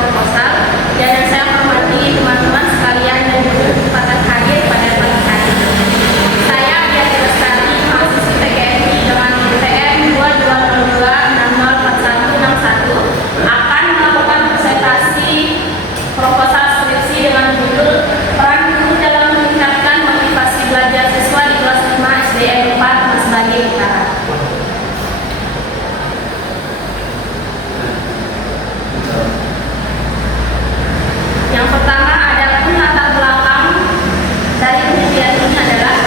proposal. Dan yang saya hormati teman-teman sekalian dan juga kesempatan hadir pada pagi hari ini. Saya Dian Lestari, mahasiswi PGMI dengan ITM 2202604161 akan melakukan presentasi proposal skripsi dengan judul Peran Guru dalam Meningkatkan Motivasi Belajar Siswa di Kelas 5 SDN 4 Mas Bagi Utara. Yang pertama, adapun latar belakang dari penelitian ini adalah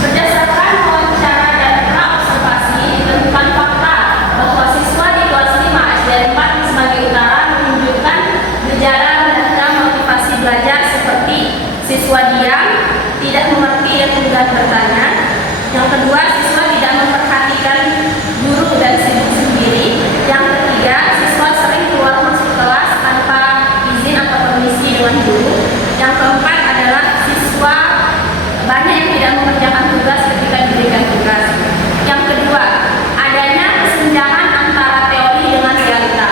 berdasarkan wawancara dan praobservasi ditemukan fakta bahwa siswa di kelas 5 SDN 4 Mas Bagi Utara menunjukkan gejala rendahnya motivasi belajar seperti siswa diam, tidak mengerti dan enggan bertanya. Yang kedua, siswa tidak memperhatikan guru dan sibuk sendiri. Yang ketiga, siswa sering keluar masuk kelas tanpa izin atau permisi dengan guru. Yang keempat adalah siswa banyak yang tidak mengerjakan tugas ketika diberikan tugas. Yang kedua, adanya kesenjangan antara teori dengan realita.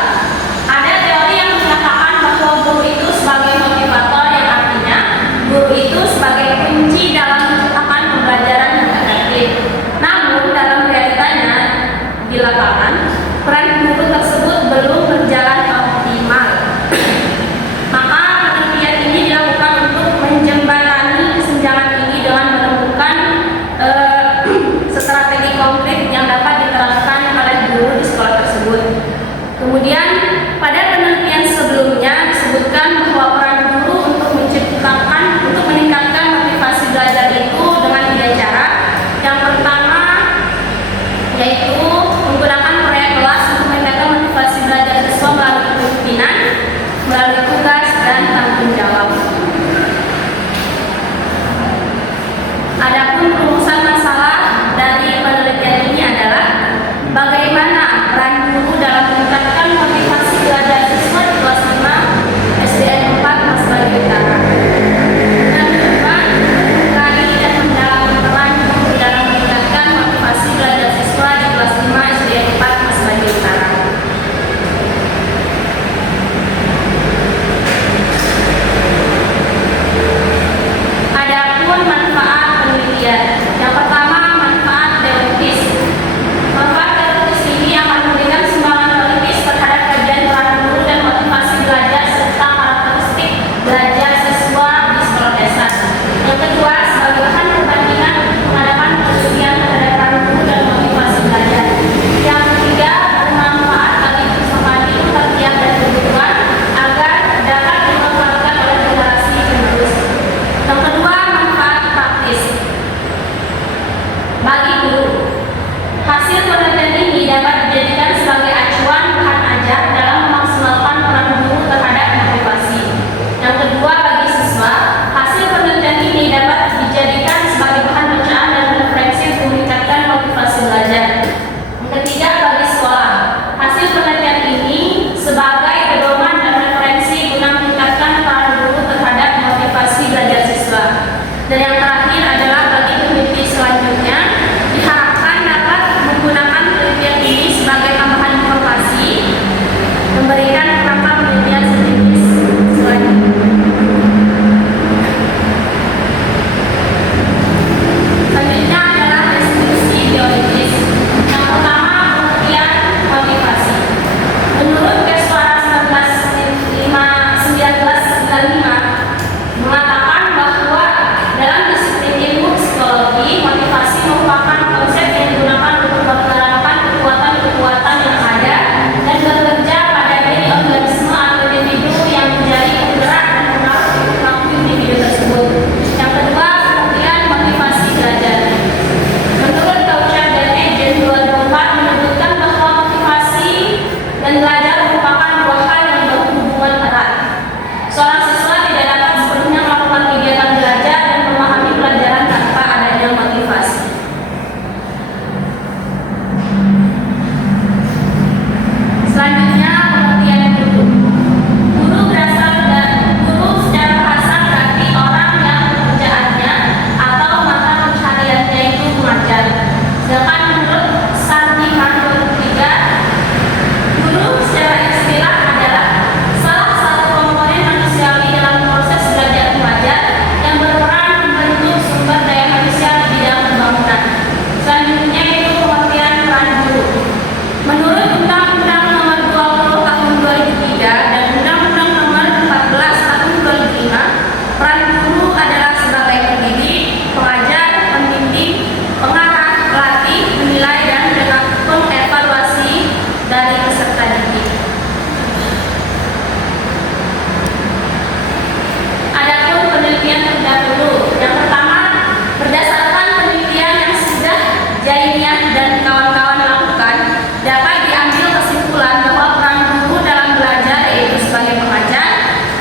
Ada teori yang menyatakan bahwa guru itu sebagai motivator, yang artinya guru itu sebagai kunci dalam menciptakan pembelajaran yang efektif. Namun dalam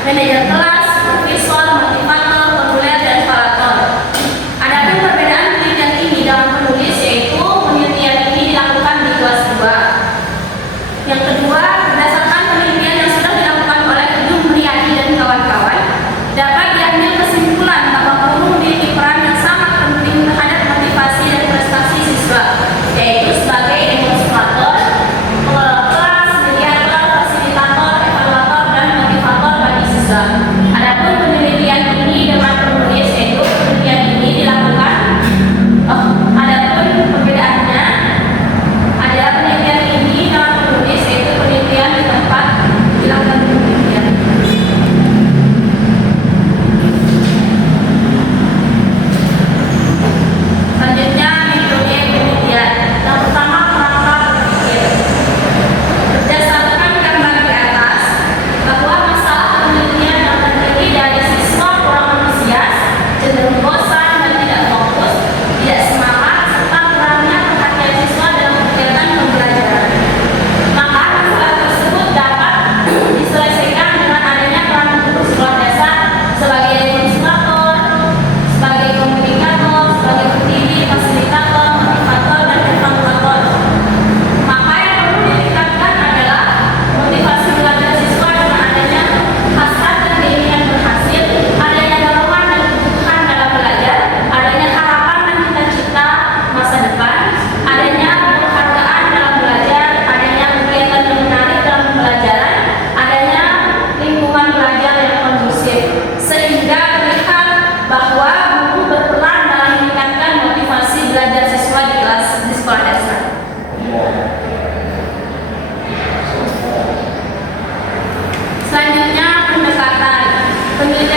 manajer kelas, supervisor, motivator, konsuler, dan evaluator. Adapun perbedaan penelitian ini dalam penulis yaitu penelitian ini dilakukan di kelas 2. Yang kedua, berdasarkan penelitian yang sudah dilakukan oleh Ibu Muriadi dan kawan-kawan, dapat diambil kesimpulan bahwa guru memiliki peran yang sangat penting terhadap motivasi dan prestasi siswa, yaitu sebagai demonstrator, pengelola kelas, mediator, fasilitator, evaluator, dan motivator bagi siswa. Adapun penelitian ini dengan penulis yaitu penelitian ini dilakukan, adapun perbedaannya ada penelitian ini dengan penulis yaitu penelitian di tempat dilakukan penelitian. Selanjutnya metode penelitian. Yang pertama, kerangka berpikir. Berdasarkan gambar di atas, bahwa masalah penelitian yang terdiri dari siswa kurang antusias, cenderung bosan dan tidak fokus, tidak semangat, serta kurangnya perhatian siswa dalam kegiatan pembelajaran. Maka masalah tersebut dapat diselesaikan dengan adanya peran guru sekolah dasar sebagai demonstrator, sebagai komunikator, sebagai pendidik, fasilitator, motivator, dan evaluator. Maka yang perlu ditingkatkan adalah motivasi belajar siswa dengan adanya hasrat dan keinginan berhasil, adanya dorongan dan kebutuhan dalam belajar, adanya harapan dan cita-cita masa depan, adanya penghargaan dalam belajar, adanya kegiatan yang menarik dalam pembelajaran, adanya lingkungan belajar yang kondusif, sehingga terlihat bahwa guru berperan dalam meningkatkan motivasi belajar siswa di kelas di sekolah dasar. Selanjutnya, pendekatan. Penelitian